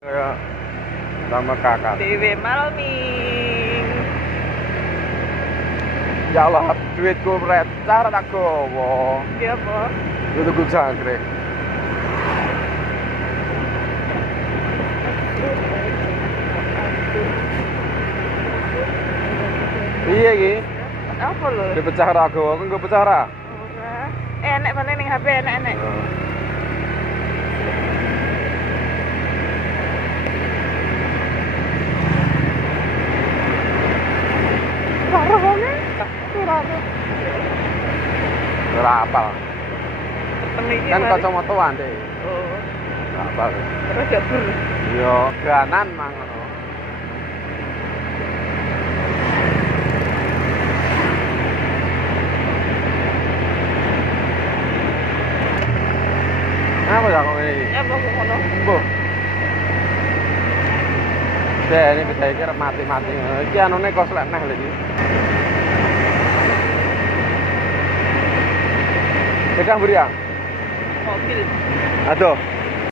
Kayak sama kakak. Dewe Malming. Ya Allah, duitku recar tak gowo. Iya apa? Itu tuku jangkrik. Iya iki. Apa lho? Dipecah ra gowo, aku nggo pecah ra. Ora. Enek paling ning HP enek-enek. Ora wonge. Ora apa. Ora apal. Peniki Kan kacamataan deh. Oh, Ora apal. terus jabur. Yo ganan mang ngono. Apa ya kok ini? Ya apa kok ngono? Mbah. Ini kita kira mati-mati. Iki anune kok slek neh lho iki. Pegang beri ya? Mobil. Aduh.